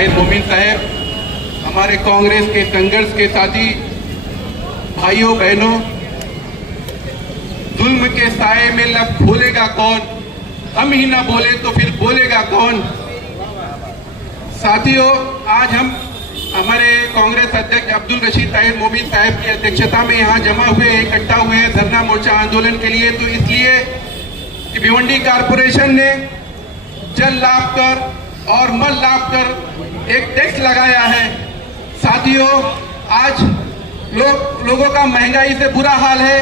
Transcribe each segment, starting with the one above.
ताहिर मोमीन साहब, हमारे कांग्रेस के संघर्ष के साथी भाइयों बहनों, जुल्म के साए में लब खोलेगा कौन, हम ही ना बोले तो फिर बोलेगा कौन। साथियों, आज हम हमारे कांग्रेस अध्यक्ष अब्दुल रशीद ताहिर मोमीन साहब की अध्यक्षता में यहाँ जमा हुए इकट्ठा हुए हैं धरना मोर्चा आंदोलन के लिए। तो इसलिए कि भिवंडी कारपोरेशन ने जल लाभ कर और मल लाभ कर एक टैक्स लगाया है। साथियों, आज लोगों का महंगाई से बुरा हाल है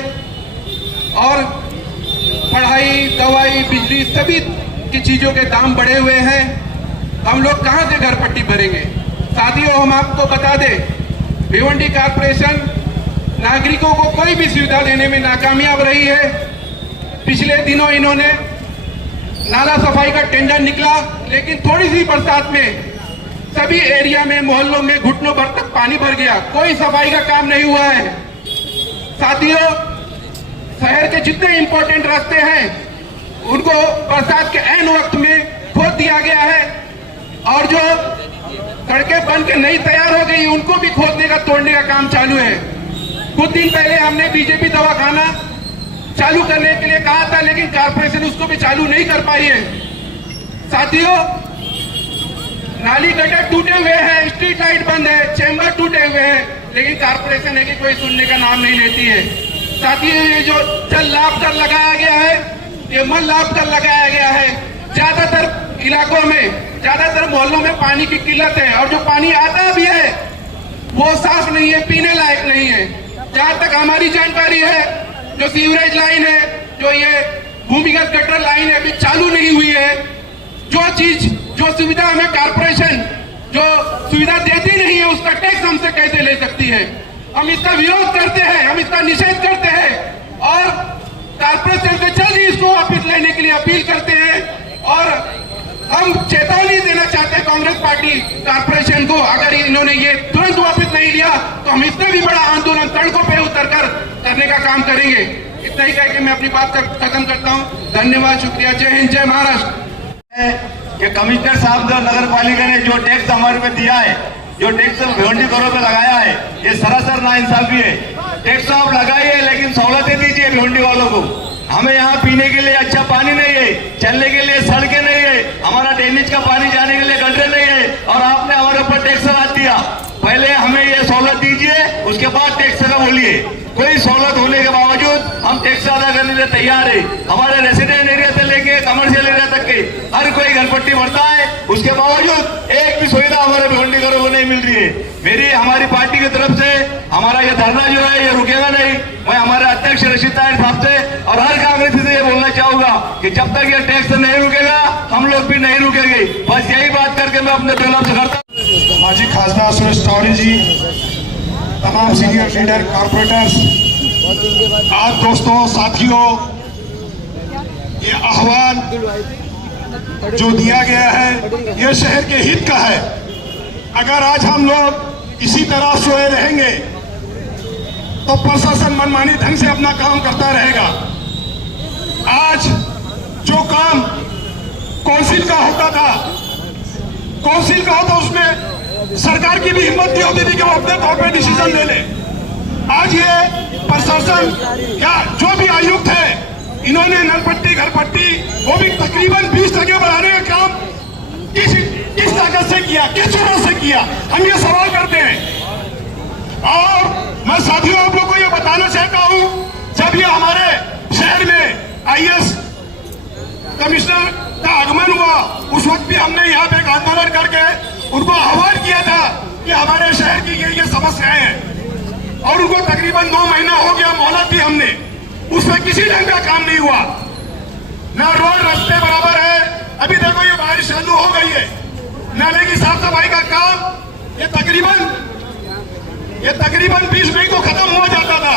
और पढ़ाई, दवाई, बिजली सभी की चीजों के दाम बढ़े हुए हैं। हम लोग कहां से घर पट्टी भरेंगे। साथियों, हम आपको बता दें, भिवंडी कारपोरेशन नागरिकों को कोई भी सुविधा देने में नाकामयाब रही है। पिछले दिनों इन्होंने नाला सफाई का टेंडर निकला, लेकिन थोड़ी सी बरसात में सभी एरिया में, मोहल्लों में घुटनों भर तक पानी भर गया, कोई सफाई का काम नहीं हुआ है। साथियों, शहर के जितने इंपॉर्टेंट रास्ते हैं उनको बरसात के ऐन वक्त में खोद दिया गया है और जो सड़कें बन के नई तैयार हो गई उनको भी खोदने का, तोड़ने का काम चालू है। कुछ दिन पहले हमने बीजेपी दवाखाना चालू करने के लिए कहा था, लेकिन कारपोरेशन उसको भी चालू नहीं कर पाई है। साथियों, नाली गटर टूटे हुए हैं, स्ट्रीट लाइट बंद है, चैम्बर टूटे हुए हैं, लेकिन कारपोरेशन है कि कोई सुनने का नाम नहीं लेती है। साथियों, ये जो जल लाभ कर लगाया गया है, ये मल लाभ कर लगाया गया है। ज्यादातर इलाकों में, ज्यादातर मोहल्लों में पानी की किल्लत है और जो पानी आता भी है वो साफ नहीं है, पीने लायक नहीं है। जहां तक हमारी जानकारी है, जो सीवरेज लाइन है, जो ये भूमिगत गटर लाइन है, अभी चालू नहीं हुई है। जो सुविधा हमें कारपोरेशन जो सुविधा देती नहीं है, उसका टैक्स हमसे कैसे ले सकती है। हम इसका विरोध करते हैं, हम इसका निषेध करते हैं और कारपोरेशन से जल्द ही इसको वापस लेने के लिए अपील करते हैं। और हम चेतावनी देना चाहते हैं कांग्रेस पार्टी कारपोरेशन को, अगर इन्होंने ये तुरंत वापस नहीं लिया तो हम इससे भी बड़ा आंदोलन सड़कों पे उतरकर करने का काम करेंगे। इतना ही कह के मैं अपनी बात खत्म करता हूँ। धन्यवाद, शुक्रिया, जय हिंद, जय महाराष्ट्र। कि कमिश्नर साहब नगर पालिका ने जो टैक्स हमारे पे दिया है, जो टैक्स भिवंडी करों पे लगाया है, ये सरासर नाइंसाफी है। टैक्स आप लगाइए लेकिन सहूलतें दीजिए भिवंडी वालों को। हमें यहाँ पीने के लिए अच्छा पानी नहीं है, चलने के लिए सड़कें नहीं है, हमारा ड्रेनेज का पानी जाने के लिए गड्ढे नहीं है और आपने हमारे ऊपर टैक्स लगा दिया। पहले हमें ये सहूलत दीजिए, उसके बाद टैक्स का बोलिए। कोई सहूलत होने के बावजूद हम टैक्स अदा करने के लिए तैयार है। हमारे रेसिडेंट एरिया से लेके कमर्शियल एरिया तक के हर कोई घर पट्टी भरता है, उसके बावजूद एक भी सुविधा हमारे भिवंडी घरों को नहीं मिल रही है। हमारी पार्टी की तरफ से हमारा ये धरना जो है ये रुकेगा नहीं। मैं हमारे अध्यक्ष रशीद ताहिर साहब से और हर कांग्रेसी से ये बोलना चाहूंगा कि जब तक ये टैक्स नहीं रुकेगा हम लोग भी नहीं रुकेंगे। बस यही बात करके मैं अपने प्रणाम से करता हूँ। माजी खासदार सुरेश चौधरी जी, तमाम सीनियर लीडर, कारपोरेटर्स, आज दोस्तों, साथियों, ये आह्वान जो दिया गया है ये शहर के हित का है। अगर आज हम लोग इसी तरह सोए रहेंगे तो प्रशासन मनमानी ढंग से अपना काम करता रहेगा। आज जो काम काउंसिल का होता था, उसमें सरकार की भी हिम्मत नहीं होती थी कि वो अपने तौर पे डिसीजन ले ले। आज ये प्रशासन या जो भी आयुक्त है, इन्होंने नल पट्टी, घर पट्टी, वो भी तकरीबन 20% बढ़ाने का काम किस ताकत से किया, किस जरूरत से किया, हम ये सवाल करते हैं। और मैं साथियों आप लोग को ये बताना चाहता हूं, जब ये हमारे शहर में आईएएस कमिश्नर का आगमन हुआ, उस वक्त भी हमने यहाँ पे एक आंदोलन करके उनको आह्वान किया था कि हमारे शहर की ये समस्याएं हैं और उनको तकरीबन 9 महीना हो गया मोहलत दी हमने, उसमें किसी ढंग का काम नहीं हुआ। ना रोड रास्ते बराबर है। अभी देखो ये बारिश चालू हो गई है, नाले की साफ सफाई का काम ये तकरीबन 20 मई को खत्म हुआ जाता था।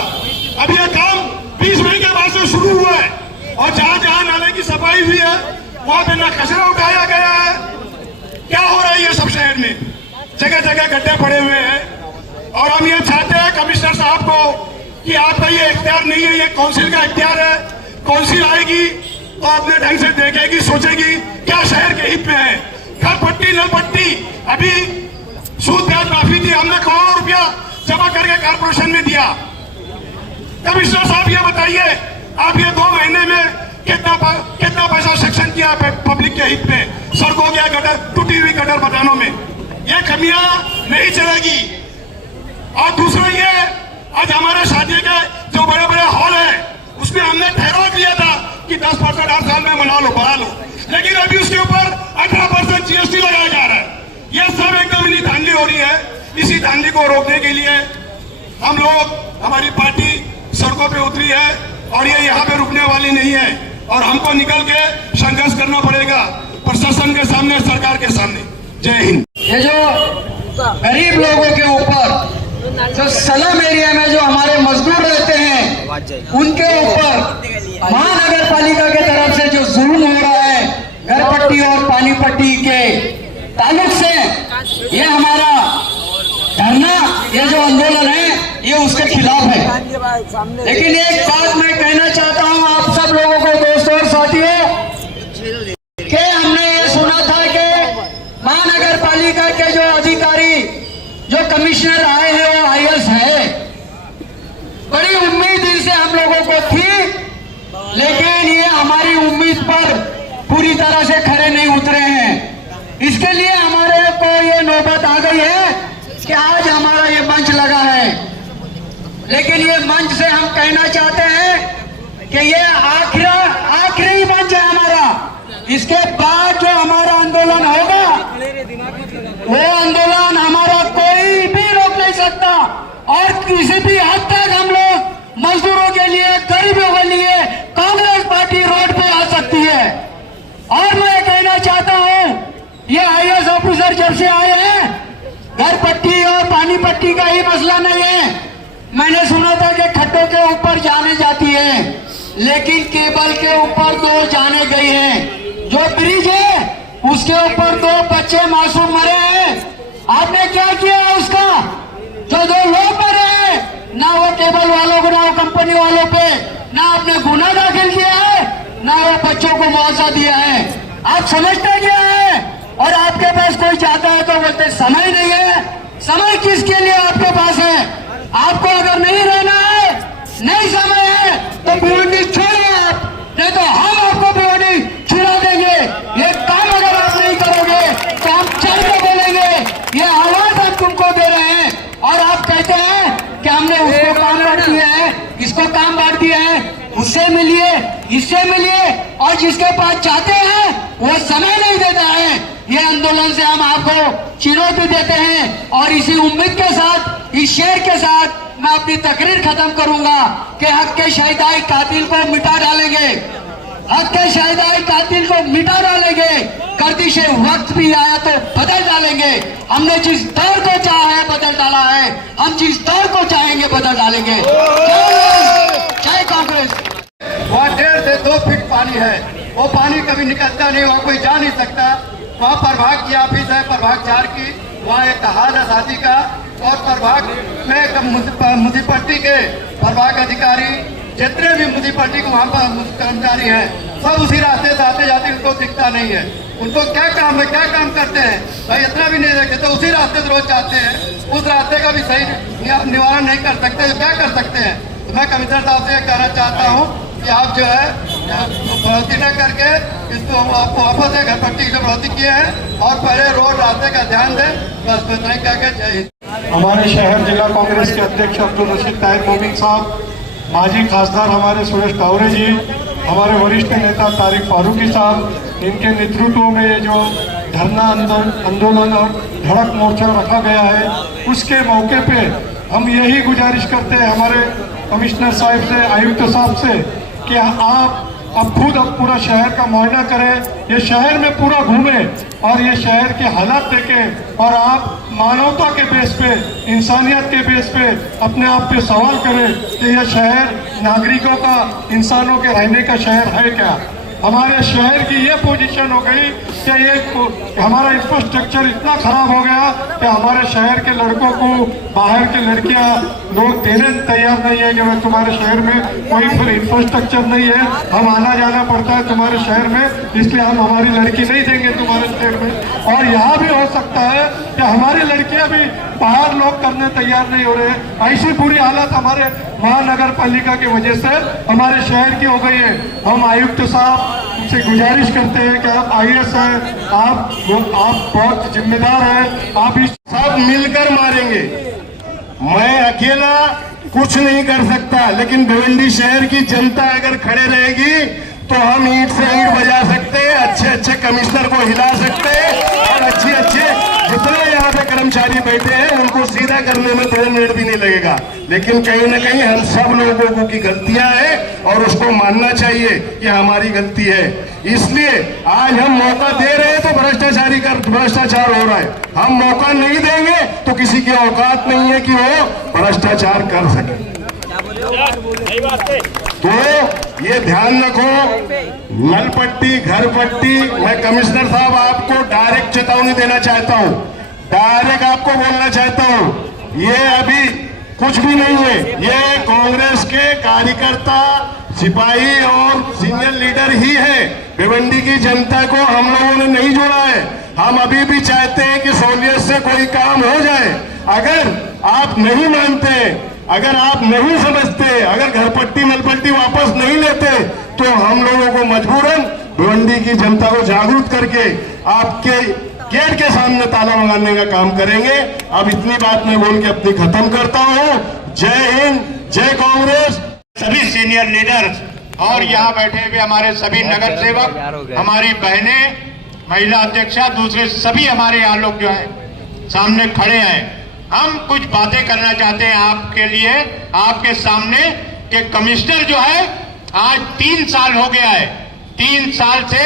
अब ये काम 20 मई के बाद से शुरू हुआ है और जहां जहां नाले की सफाई हुई है वहां पे ना कचरा उठाया गया है। क्या हो रहा है ये सब शहर में, जगह जगह गड्ढे पड़े हुए हैं। और हम ये चाहते हैं कमिश्नर साहब को कि आपका ये इख्तियार नहीं है, ये काउंसिल का इख्तियार है। काउंसिल आएगी तो अपने ढंग से देखेगी, सोचेगी क्या शहर के हित में है। घर पट्टी नल पट्टी, अभी सूद ब्याज माफी थी, हमने करोड़ों रुपया जमा करके कारपोरेशन में दिया। कमिश्नर साहब ये बताइए, आप ये 2 महीने में कितना पैसा सेक्शन किया पब्लिक के हित में, सड़कों के गटर, टूटी हुई गटर बतानों में? ये कमियां नहीं चलेगी। और दूसरा ये, आज हमारे शादी के जो बड़े बड़े हॉल है उसमें हमने ठहराव दिया था कि 10% 8 साल में बना लो, बढ़ा लो, लेकिन अभी उसके ऊपर 18% GST लगाया जा रहा है। यह सब एकदम इन्हीं धांधली हो रही है। इसी धांधली को रोकने के लिए हम लोग, हमारी पार्टी सड़कों पे उतरी है और ये यहाँ पे रुकने वाली नहीं है और हमको निकल के संघर्ष करना पड़ेगा प्रशासन के सामने, सरकार के सामने। जय हिंद। ये जो गरीब लोगों के ऊपर, जो स्लम एरिया में जो हमारे मजदूर रहते हैं, उनके ऊपर महानगर पालिका के तरफ से जो जुल्म हो रहा है घर पट्टी और पानी पट्टी के ताल्लुक से, ये हमारा धरना, ये जो आंदोलन है, ये उसके खिलाफ है। लेकिन एक बात मैं कहना चाहता हूँ आप सब लोगों को, दोस्तों और साथियों, कि हमने ये सुना था कि महानगर पालिका के जो अधिकारी, जो कमिश्नर आए हैं वो IAS है। बड़ी उम्मीद इनसे हम लोगों को थी, लेकिन ये हमारी उम्मीद पर पूरी तरह से खरे नहीं उतरे हैं। इसके लिए हमारे को ये नौबत आ गई है कि आज हमारा ये मंच लगा है। लेकिन ये मंच से हम कहना चाहते हैं कि ये आखिरी मंच है हमारा। इसके बाद जो हमारा आंदोलन होगा, वो आंदोलन हमारा कोई भी रोक नहीं सकता और किसी भी हद तक हम लोग मजदूरों के लिए, गरीबों के लिए कांग्रेस पार्टी रोड पे आ सकती है। और मैं कहना चाहता हूँ, ये IAS ऑफिसर जब से आए हैं, घर पट्टी और पानी पट्टी का ही मसला नहीं है। मैंने सुना था कि खड्डों के ऊपर जाने जाती है, लेकिन केबल के ऊपर 2 जाने गई हैं। जो ब्रिज है उसके ऊपर 2 बच्चे मासूम मरे हैं। आपने क्या किया उसका? जो 2 लोग मरे हैं, ना वो केबल वालों को, ना वो कंपनी वालों पे, ना आपने गुनाह दाखिल किया है, ना वो बच्चों को मुआवजा दिया है। आप समझते क्या है? और आपके पास कोई जाता है तो बोलते समय नहीं है। समय किसके लिए आपके पास है? आपको अगर नहीं रहना है, नहीं समय है, तो भिवंडी छोड़िए आप, नहीं तो हम आपको भिवंडी छुड़ा देंगे। ये काम अगर आप नहीं करोगे तो हम चल के बोलेंगे। ये आवाज हम तुमको दे रहे हैं और आप कहते हैं कि हमने उसको काम बांट दिया है, इसको काम बांट दिया है, उससे मिलिए, इससे मिलिए, और जिसके पास चाहते हैं वो समय नहीं देता है। ये आंदोलन से हम आपको चुनौती देते हैं और इसी उम्मीद के साथ, इस शेर के साथ मैं अपनी तकरीर खत्म करूंगा कि हक के शहीदाई कातिल को मिटा डालेंगे, हक के शहीदाई कातिल को मिटा डालेंगे। गर्दिशे वक्त भी आया तो बदल डालेंगे। हमने जिस दौर को चाहा है बदल डाला है, हम जिस दौर को चाहेंगे बदल डालेंगे। जय कांग्रेस। वहाँ 1.5 से 2 फीट पानी है, वो पानी कभी निकलता नहीं, वहाँ कोई जा नहीं सकता। वहाँ प्रभाग की ऑफिस है, प्रभाग 4 की, वहाँ एक हाल है शादी का, और प्रभाग में म्युनिसिपलिटी के प्रभाग अधिकारी, जितने भी म्युनिसिपलिटी के वहाँ पर कर्मचारी हैं, सब उसी रास्ते से आते जाते, उनको दिखता नहीं है। उनको क्या काम है, क्या काम करते हैं भाई, इतना भी नहीं देखते, तो उसी रास्ते से रोज जाते हैं। उस रास्ते का भी सही निवारण नहीं कर सकते, तो क्या कर सकते हैं? तो मैं कमिश्नर साहब से कहना चाहता हूँ कि आप जो है बढ़ोतरी न करके इसको आपको वापस से घर पट्टी की जो बढ़ोतरी किए हैं और पहले रोड रास्ते का ध्यान दें। बस इतना ही कह के जय हिंद। हमारे शहर जिला कांग्रेस के अध्यक्ष अब्दुल रशीद ताहिर मोमीन साहब, माजी खासदार हमारे सुरेश तावरे जी, हमारे वरिष्ठ नेता तारिक फारूकी साहब, इनके नेतृत्व में ये जो धरना आंदोलन और धड़क मोर्चा रखा गया है, उसके मौके पे हम यही गुजारिश करते हैं हमारे कमिश्नर साहब से, आयुक्त साहब से, कि आप अब खुद पूरा शहर का मुआयना करें, ये शहर में पूरा घूमें और ये शहर के हालात देखें और आप मानवता के बेस पे, इंसानियत के बेस पे अपने आप पे सवाल करें कि यह शहर नागरिकों का, इंसानों के रहने का शहर है क्या। हमारे शहर की ये पोजीशन हो गई कि ये हमारा इंफ्रास्ट्रक्चर इतना खराब हो गया कि हमारे शहर के लड़कों को बाहर की लड़कियां लोग देने तैयार नहीं है कि मैं तुम्हारे शहर में कोई फिर इंफ्रास्ट्रक्चर नहीं है, हम आना जाना पड़ता है तुम्हारे शहर में, इसलिए हम हमारी लड़की नहीं देंगे तुम्हारे शहर में। और यहाँ भी हो सकता है कि हमारी लड़कियां भी बाहर लोग करने तैयार नहीं हो रहे हैं। ऐसी बुरी हालत हमारे महानगर पालिका की वजह से हमारे शहर की हो गई है। हम आयुक्त साहब से गुजारिश करते हैं कि आप IAS हैं, आप बहुत जिम्मेदार हैं, आप इस सब मिलकर मारेंगे। मैं अकेला कुछ नहीं कर सकता, लेकिन भिवंडी शहर की जनता अगर खड़े रहेगी तो हम ईंट से ईंट बजा सकते हैं, अच्छे अच्छे कमिश्नर को हिला सकते हैं और अच्छे अच्छे जितने यहाँ पे कर्मचारी बैठे हैं उनको सीधा करने में 2 मिनट भी नहीं लगेगा। लेकिन कहीं ना कहीं हम सब लोगों की गलतियां हैं और उसको मानना चाहिए कि हमारी गलती है। इसलिए आज हम मौका दे रहे हैं तो भ्रष्टाचार हो रहा है, हम मौका नहीं देंगे तो किसी की औकात नहीं है कि वो भ्रष्टाचार कर सके। तो ये ध्यान रखो, नल पट्टी, घर पट्टी, मैं कमिश्नर साहब आपको डायरेक्ट चेतावनी देना चाहता हूँ, डायरेक्ट आपको बोलना चाहता हूँ, ये अभी कुछ भी नहीं है। ये कांग्रेस के कार्यकर्ता, सिपाही और सीनियर लीडर ही है। भिवंडी की जनता को हम लोगों ने नहीं जोड़ा है। हम अभी भी चाहते हैं कि सहूलियत से कोई काम हो जाए। अगर आप नहीं मानते, अगर आप नहीं समझते, अगर घर पट्टी नलपट्टी वापस नहीं लेते तो हम लोगों को मजबूरन भिवंडी की जनता को जागरूक करके आपके गेट के सामने ताला लगाने का काम करेंगे। अब इतनी बात मैं बोल के अपनी खत्म करता हूँ। जय हिंद, जय कांग्रेस। सभी सीनियर लीडर्स और यहाँ बैठे हुए हमारे सभी नगर सेवक, हमारी बहनें, महिला अध्यक्षा, दूसरे सभी हमारे यहाँ लोग जो है सामने खड़े हैं। हम कुछ बातें करना चाहते हैं आपके लिए, आपके सामने कि कमिश्नर जो है आज 3 साल हो गया है। 3 साल से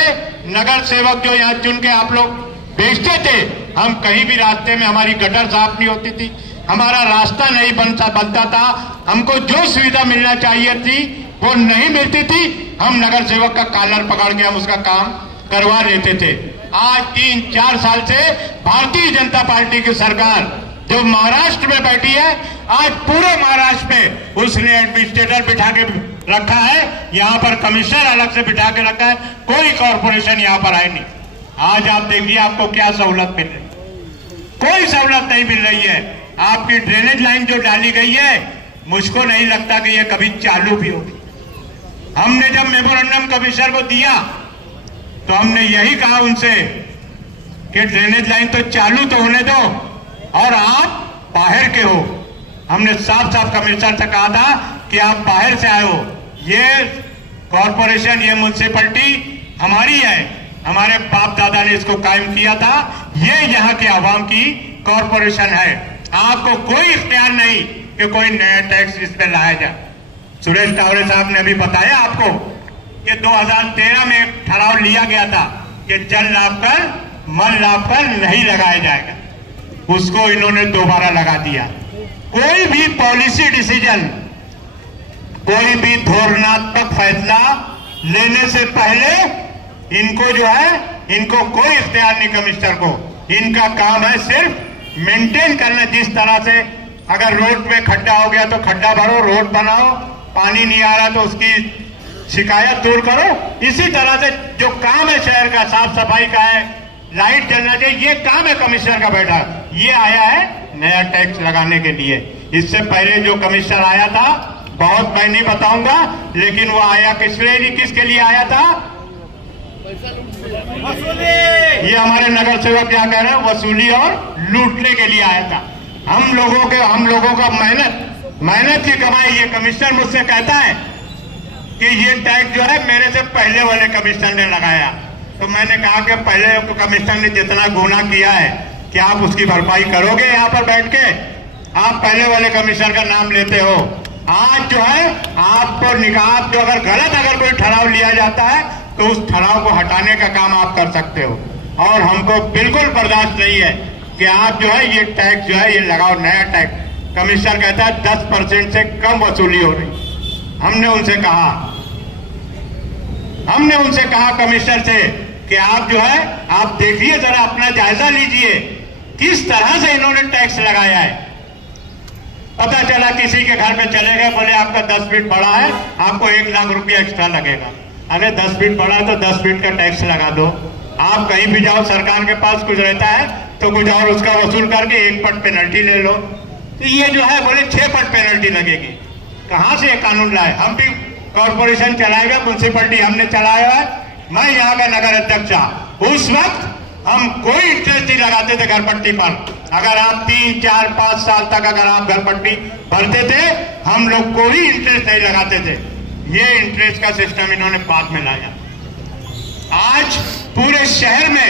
नगर सेवक जो यहाँ चुन के आप लोग भेजते थे, हम कहीं भी रास्ते में हमारी गटर साफ नहीं होती थी, हमारा रास्ता नहीं बनता था, हमको जो सुविधा मिलना चाहिए थी वो नहीं मिलती थी। हम नगर सेवक का कॉलर पकड़ के हम उसका काम करवा लेते थे। आज 3-4 साल से भारतीय जनता पार्टी की सरकार जो महाराष्ट्र में बैठी है, आज पूरे महाराष्ट्र में उसने एडमिनिस्ट्रेटर बिठा के रखा है, यहाँ पर कमिश्नर अलग से बिठा के रखा है, कोई कॉर्पोरेशन यहाँ पर है नहीं। आज आप देखिए आपको क्या सहूलत मिल रही, कोई सहूलत नहीं मिल रही है। आपकी ड्रेनेज लाइन जो डाली गई है, मुझको नहीं लगता कि ये कभी चालू भी होगी। हमने जब मेमोरेंडम कमिश्नर को दिया तो हमने यही कहा उनसे कि ड्रेनेज लाइन तो चालू तो होने दो और आप बाहर के हो। हमने साफ साफ कमिश्नर से कहा था कि आप बाहर से आए हो, ये कॉर्पोरेशन, ये म्युनिसिपैलिटी हमारी है, हमारे बाप दादा ने इसको कायम किया था, ये यहाँ के आवाम की कॉर्पोरेशन है। आपको कोई इख्तियार नहीं कि कोई नया टैक्स इस पे लाया जाए। सुरेश टावरे साहब ने अभी बताया आपको कि 2013 में ठहराव लिया गया था कि जल लाभ कर, मल लाभ कर नहीं लगाया जाएगा, उसको इन्होंने दोबारा लगा दिया। कोई भी पॉलिसी डिसीजन, कोई भी धोरणात्मक फैसला लेने से पहले इनको जो है, इनको कोई इख्तियार नहीं कमिश्नर को। इनका काम है सिर्फ मेंटेन करना। जिस तरह से अगर रोड में खड्डा हो गया तो खड्डा भरो, रोड बनाओ, पानी नहीं आ रहा तो उसकी शिकायत दूर करो। इसी तरह से जो काम है शहर का, साफ सफाई का है, लाइट जलना चाहिए, ये काम है कमिश्नर का बैठा। ये आया है नया टैक्स लगाने के लिए। इससे पहले जो कमिश्नर आया था, बहुत मैं नहीं बताऊंगा, लेकिन वो आया किसके लिए आया था? ये हमारे नगर सेवक क्या कह रहे हैं, वसूली और लूटने के लिए आया था। हम लोगों का मेहनत की कमाई। ये कमिश्नर मुझसे कहता है कि ये टैक्स जो है मेरे से पहले वाले कमिश्नर ने लगाया। तो मैंने कहा कि पहले कमिश्नर ने जितना गुनाह किया है, क्या आप उसकी भरपाई करोगे? यहाँ पर बैठ के आप पहले वाले कमिश्नर का नाम लेते हो। आज जो है आपको निकाह जो अगर कोई ठहराव लिया जाता है तो उस ठहराव को हटाने का काम आप कर सकते हो। और हमको बिल्कुल बर्दाश्त नहीं है कि आप जो है ये टैक्स जो है ये लगाओ, नया टैक्स। कमिश्नर कहता है 10% से कम वसूली हो रही। हमने उनसे कहा कमिश्नर से कि आप जो है आप देखिए, जरा अपना जायजा लीजिए किस तरह से इन्होंने टैक्स लगाया है। पता चला किसी के घर में चले गए, बोले आपका 10 फीट बड़ा है, आपको 1 लाख रुपया एक्स्ट्रा लगेगा। अरे 10 फीट बड़ा है तो 10 फीट का टैक्स लगा दो। आप कहीं भी जाओ, सरकार के पास कुछ रहता है तो कुछ और उसका वसूल करके 1 पट पेनल्टी ले लो। तो ये जो है बोले 6 पट पेनल्टी लगेगी। कहाँ से ये कानून लाए? हम भी कॉर्पोरेशन चलाए हुए, म्यूनसिपलिटी हमने चलाया है, मैं यहाँ का नगर अध्यक्ष। उस वक्त हम कोई इंटरेस्ट नहीं लगाते थे घर पट्टी पर। अगर आप 3, 4, 5 साल तक अगर आप घर पट्टी भरते थे, हम लोग कोई इंटरेस्ट नहीं लगाते थे। ये इंटरेस्ट का सिस्टम इन्होंने बाद में लाया। आज पूरे शहर में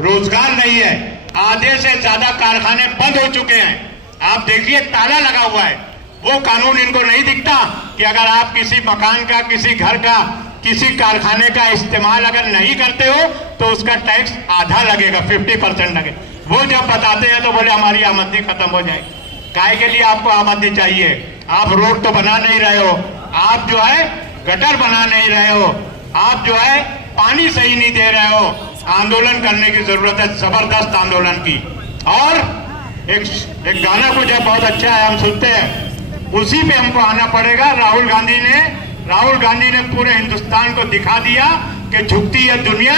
रोजगार नहीं है, आधे से ज्यादा कारखाने बंद हो चुके हैं। आप देखिए ताला लगा हुआ है। वो कानून इनको नहीं दिखता कि अगर आप किसी मकान का, किसी घर का, किसी कारखाने का इस्तेमाल अगर नहीं करते हो तो उसका टैक्स आधा लगेगा, 50% लगे। वो जब बताते हैं तो बोले हमारी आमदनी खत्म हो जाएगी। काय के लिए आपको आमदनी चाहिए? आप रोड तो बना नहीं रहे हो, आप जो है गटर बना नहीं रहे हो, आप जो है पानी सही नहीं दे रहे हो। आंदोलन करने की जरूरत है, जबरदस्त आंदोलन की। और एक गाना कुछ है बहुत अच्छा है, हम सुनते हैं, उसी पे हमको आना पड़ेगा। राहुल गांधी ने पूरे हिंदुस्तान को दिखा दिया कि झुकती है दुनिया,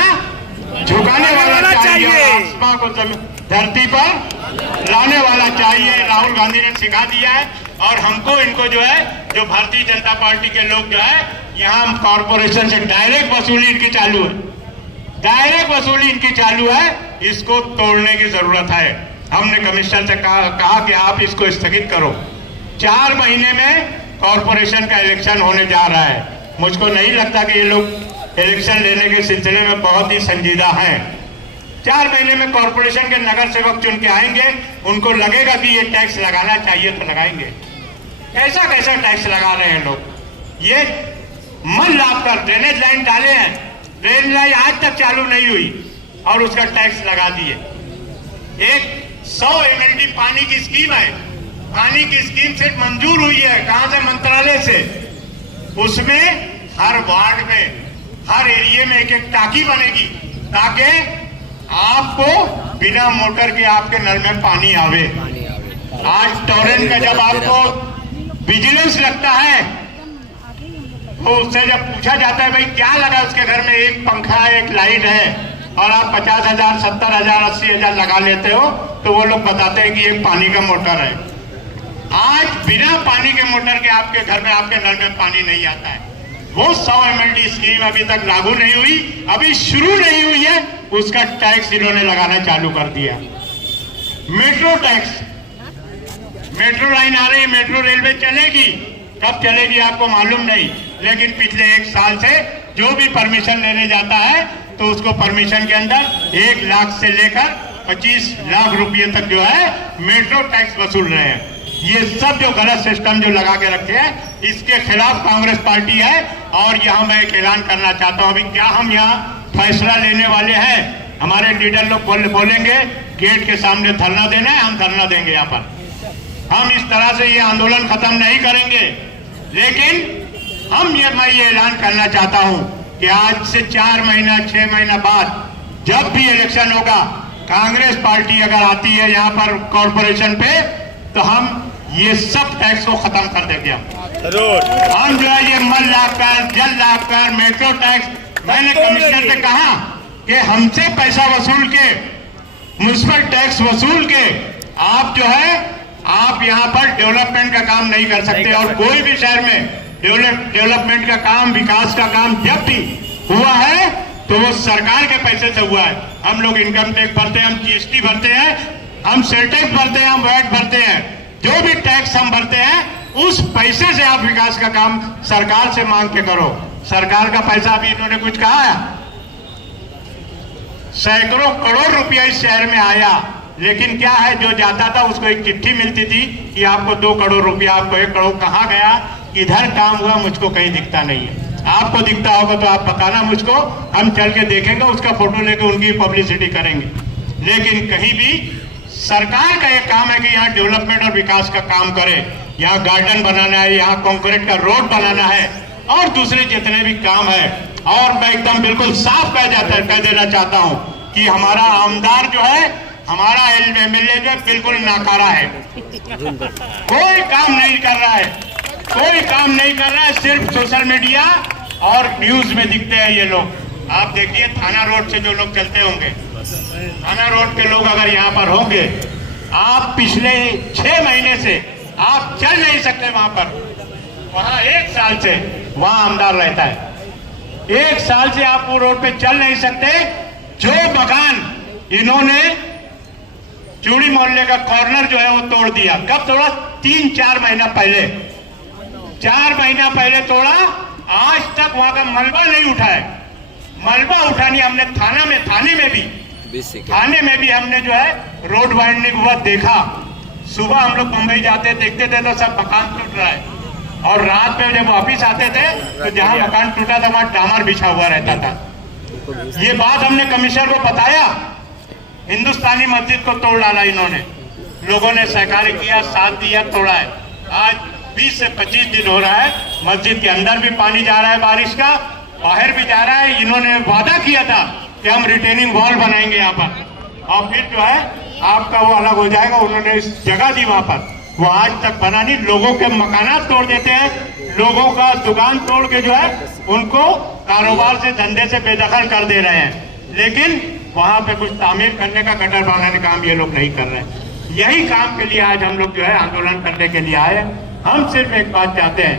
झुकाने वाला चाहिए, आसमां को धरती पर लाने वाला चाहिए। राहुल गांधी ने सिखा दिया है। और हमको इनको जो है, जो भारतीय जनता पार्टी के लोग जो है, यहाँ कॉर्पोरेशन से डायरेक्ट वसूली इनकी चालू है, डायरेक्ट वसूली इनकी चालू है। इसको तोड़ने की जरूरत है। हमने कमिश्नर से कहा कि आप इसको स्थगित करो। 4 महीने में कॉर्पोरेशन का इलेक्शन होने जा रहा है। मुझको नहीं लगता कि ये लोग इलेक्शन लेने के सिलसिले में बहुत ही संजीदा हैं। 4 महीने में कॉर्पोरेशन के नगर सेवक चुन के आएंगे, उनको लगेगा कि ये टैक्स लगाना चाहिए तो लगाएंगे। कैसा कैसा टैक्स लगा रहे हैं लोग। ये मन लाभ कर ड्रेनेज लाइन डाले हैं, ड्रेनेज लाइन आज तक चालू नहीं हुई और उसका टैक्स लगा दिए। एक 100 MLD पानी की स्कीम है, पानी की स्कीम सिर्फ मंजूर हुई है, कहां से? मंत्रालय से। उसमें हर वार्ड में, हर एरिया में एक टाकी बनेगी ताकि आपको बिना मोटर के आपके नल में पानी आवे। आज टोरेंट का जब आपको विजिलेंस लगता है तो उससे जब पूछा जाता है भाई क्या लगा उसके घर में, एक पंखा है, एक लाइट है, और आप 50,000, 70,000, 80,000 लगा लेते हो, तो वो लोग बताते हैं कि एक पानी का मोटर है। आज बिना पानी के मोटर के आपके घर में, आपके नल में पानी नहीं आता है। वो 100 MLD स्कीम अभी तक लागू नहीं हुई, अभी शुरू नहीं हुई है, उसका टैक्स इन्होंने लगाना चालू कर दिया। मेट्रो टैक्स, मेट्रो लाइन आ रही है, मेट्रो रेलवे चलेगी, कब चलेगी आपको मालूम नहीं, लेकिन पिछले 1 साल से जो भी परमिशन लेने जाता है तो उसको परमिशन के अंदर 1 लाख से लेकर 25 लाख रुपए तक जो है मेट्रो टैक्स वसूल रहे हैं। ये सब जो गलत सिस्टम जो लगा के रखे हैं, इसके खिलाफ कांग्रेस पार्टी है। और यहाँ मैं एक ऐलान करना चाहता हूँ, अभी क्या हम यहाँ फैसला लेने वाले हैं, हमारे लीडर लोग बोलेंगे गेट के सामने धरना देना है, हम धरना देंगे यहाँ पर। हम इस तरह से ये आंदोलन खत्म नहीं करेंगे, लेकिन मैं ये ऐलान करना चाहता हूँ कि आज से 4 महीना 6 महीना बाद जब भी इलेक्शन होगा, कांग्रेस पार्टी अगर आती है यहाँ पर कॉर्पोरेशन पे, तो हम ये सब टैक्स को खत्म कर देंगे। हम जो है ये मल लाभ कर, जल लाभ कर, मेट्रो टैक्स, मैंने कमिश्नर से कहा कि हमसे पैसा वसूल के, म्युनिसिपल टैक्स वसूल के आप जो है, आप यहाँ पर डेवलपमेंट का काम नहीं कर सकते। और कोई भी शहर में डेवलपमेंट का काम, विकास का काम जब भी हुआ है तो वो सरकार के पैसे से हुआ है। हम लोग इनकम टैक्स भरते हैं, हम GST भरते हैं, हम सेल टैक्स भरते हैं, हम वैट भरते हैं। जो भी टैक्स हम भरते हैं उस पैसे से आप विकास का काम सरकार से मांग के करो। सरकार का पैसा अभी इन्होंने कुछ कहा है, सैकड़ों करोड़ रुपया इस शहर में आया, लेकिन क्या है, जो जाता था उसको एक चिट्ठी मिलती थी कि आपको 2 करोड़ रुपया, आपको 1 करोड़, कहाँ गया, किधर काम हुआ, मुझको कहीं दिखता नहीं है। आपको दिखता होगा तो आप बताना मुझको, हम चल के देखेंगे, उसका फोटो लेके उनकी पब्लिसिटी करेंगे। लेकिन कहीं भी सरकार का एक काम है कि यहाँ डेवलपमेंट और विकास का काम करे, यहाँ गार्डन बनाना है, यहाँ कंक्रीट का रोड बनाना है और दूसरे जितने भी काम है। और मैं एकदम बिल्कुल साफ कह देना चाहता हूँ कि हमारा आमदार जो है हमारा एमएलए जो बिल्कुल नाकारा है, कोई काम नहीं कर रहा है, कोई काम नहीं कर रहा है, सिर्फ सोशल मीडिया और न्यूज में दिखते हैं ये लोग। आप देखिए थाना रोड से जो लोग चलते होंगे, थाना रोड के लोग अगर यहाँ पर होंगे, आप पिछले 6 महीने से आप चल नहीं सकते वहां पर। वहां 1 साल से वहां आमदार रहता है, 1 साल से आप वो रोड पे चल नहीं सकते। जो मकान इन्होंने चूड़ी मोहल्ले का कॉर्नर जो है वो तोड़ दिया, कब तोड़ा? 3-4 महीना पहले, 4 महीना पहले तोड़ा। आज तक वहां का मलबा नहीं उठा है। मलबा उठानी हमने थाने में भी हमने जो है रोड वाइंडिंग हुआ देखा। सुबह हम लोग मुंबई जाते देखते थे तो सब मकान टूट रहा है, और रात में जब वापिस आते थे तो जहां मकान टूटा था वहां डामर बिछा हुआ रहता था। ये बात हमने कमिश्नर को बताया, हिंदुस्तानी मस्जिद को तोड़ डाला इन्होंने। लोगों ने सहकार्य किया, साथ दिया, तोड़ा है। आज 20 से 25 दिन हो रहा है, मस्जिद के अंदर भी पानी जा रहा है बारिश का, बाहर भी जा रहा है। इन्होंने वादा किया था कि हम रिटेनिंग वॉल बनाएंगे यहाँ पर, और फिर जो है आपका वो अलग हो जाएगा। उन्होंने इस जगह दी वहां पर, वो आज तक बना नहीं। लोगों के मकानात तोड़ देते हैं, लोगों का दुकान तोड़ के जो है उनको कारोबार से, धंधे से बेदखल कर दे रहे हैं। लेकिन वहां पे कुछ तामीर करने का, गटर बनाने का काम ये लोग नहीं कर रहे हैं। यही काम के लिए आज हम लोग जो है आंदोलन करने के लिए आए। हम सिर्फ एक बात चाहते हैं,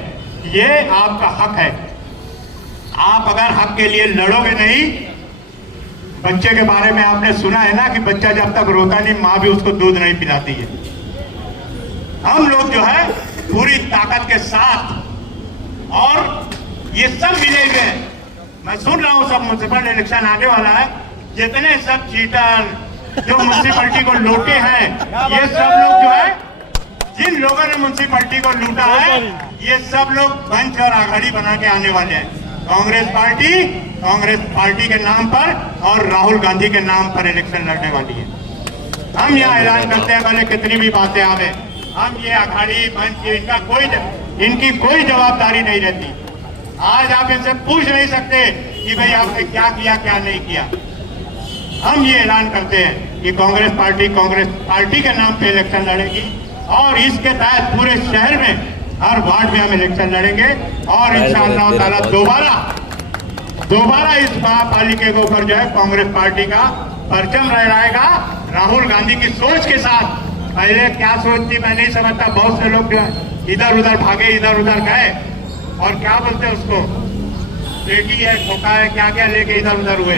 ये आपका हक है। आप अगर हक के लिए लड़ोगे नहीं, बच्चे के बारे में आपने सुना है ना कि बच्चा जब तक रोता नहीं माँ भी उसको दूध नहीं पिलाती है। हम लोग जो है पूरी ताकत के साथ, और ये सब मिले हुए हैं। मैं सुन रहा हूँ सब म्युनिसिपल इलेक्शन आने वाला है, जितने सब चीटर जो म्युनिसिपैलिटी को लूटे हैं, ये सब लोग जो है, जिन लोगों ने म्युनिसिपैलिटी को लूटा है, ये सब लोग मंच और आघाड़ी बना के आने वाले हैं। कांग्रेस पार्टी के नाम पर और राहुल गांधी के नाम पर इलेक्शन लड़ने वाली है। हम यहाँ ऐलान करते हैं, भले कितनी भी बातें आवे, हम ये अखाड़ी मंच इनकी कोई जवाबदारी नहीं रहती। आज आप इनसे पूछ नहीं सकते कि भाई आपने क्या किया क्या नहीं किया। हम ये ऐलान करते हैं कि कांग्रेस पार्टी के नाम पे इलेक्शन लड़ेगी, और इसके तहत पूरे शहर में हर वार्ड में हम इलेक्शन लड़ेंगे, और इंशाअल्लाह ताला दोबारा इस महापालिका के ऊपर जो है कांग्रेस पार्टी का परचम लहराएगा, राहुल गांधी की सोच के साथ। पहले क्या सोच थी मैं नहीं समझता, बहुत से लोग जो है इधर उधर भागे, इधर उधर गए, और क्या बोलते हैं उसको, बेटी है, खोखा है, क्या क्या लेके इधर उधर हुए।